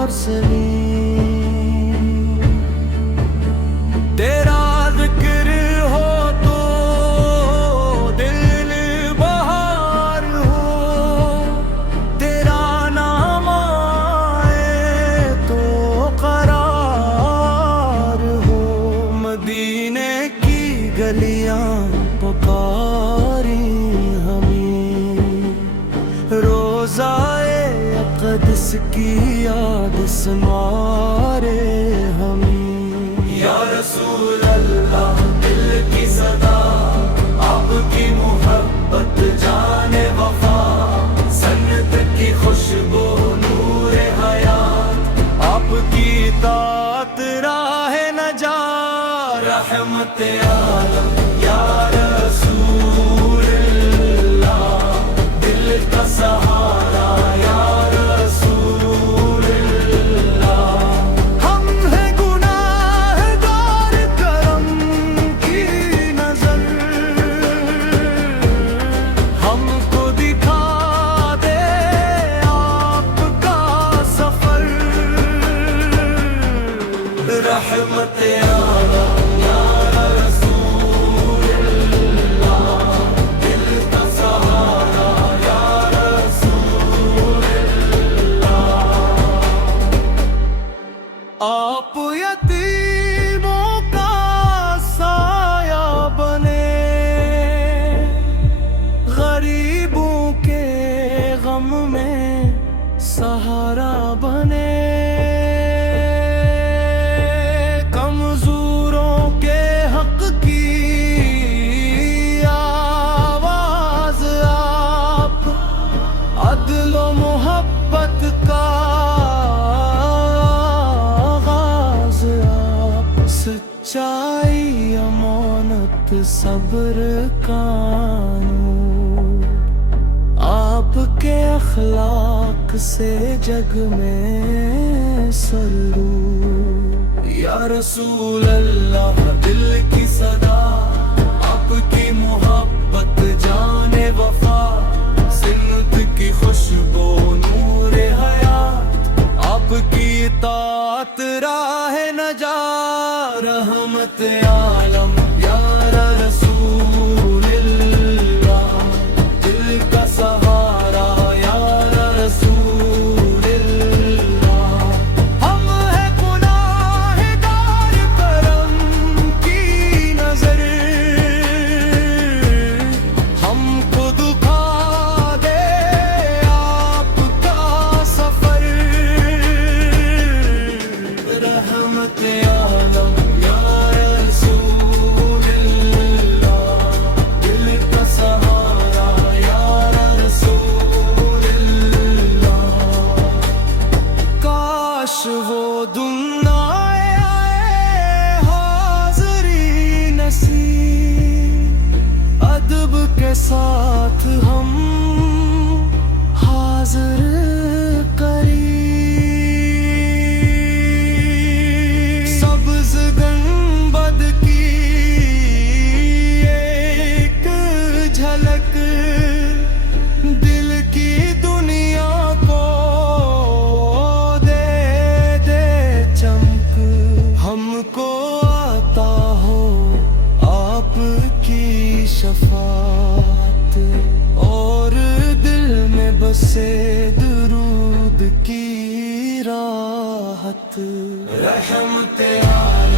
مرسلین تیرا ذکر ہو تو دل بہار ہو، تیرا نام آئے تو قرار ہو، مدینے کی گلیاں پکاری ہمیں، روزائے اقدس کی یاد سنوارے ہمیں۔ یا رسول اللہ دل کی صدا، آپ کی محبت جان وفا، سنت کی خوشبو نور حیات، آپ کی اطاعت راہ نجات، رحمت عالم یا رسول اللہ، دل کا سہارا یا رسول اللہ، ہم ہیں گناہگار کرم کی نظر، ہم کو دکھا دے آپ کا سفر، رحمت عالم یا رسول اللہ، دل کا سہارا یا رسول اللہ، آپ یتیموں کا سایہ بنے، غریبوں کے غم میں سہارا بنے، کمزوروں کے حق کی آواز آپ، عدل و محبت کا آغاز آپ، سچائی امانت صبر کا نور، آپ کے اخلاق سے جگ میں سرور، یا رسول اللہ دل کی صدا، آپ کی محبت جان وفا، سنت کی خوشبو نور حیات، آپ کی اطاعت راہ نجات، رحمت عالم یا رسول اللہ، دل کا سہارا یا رسول اللہ، ہم ہیں گناہگار کرم کی نظر، ہم کو دکھا دے آپ کا سفر، رحمت عالم یا رسول اللہ، دل کا سہارا یا رسول اللہ، کاش وہ دن آئے حاضری نصیب، ادب کے ساتھ ہم حاضر قریب، سبز گنبد کی ایک جھلک، دل کی دنیا کو دے دے چمک، ہم کو عطا ہو آپ کی شفاعت، اور دل میں بسے درود کی راحت، رحمت عالم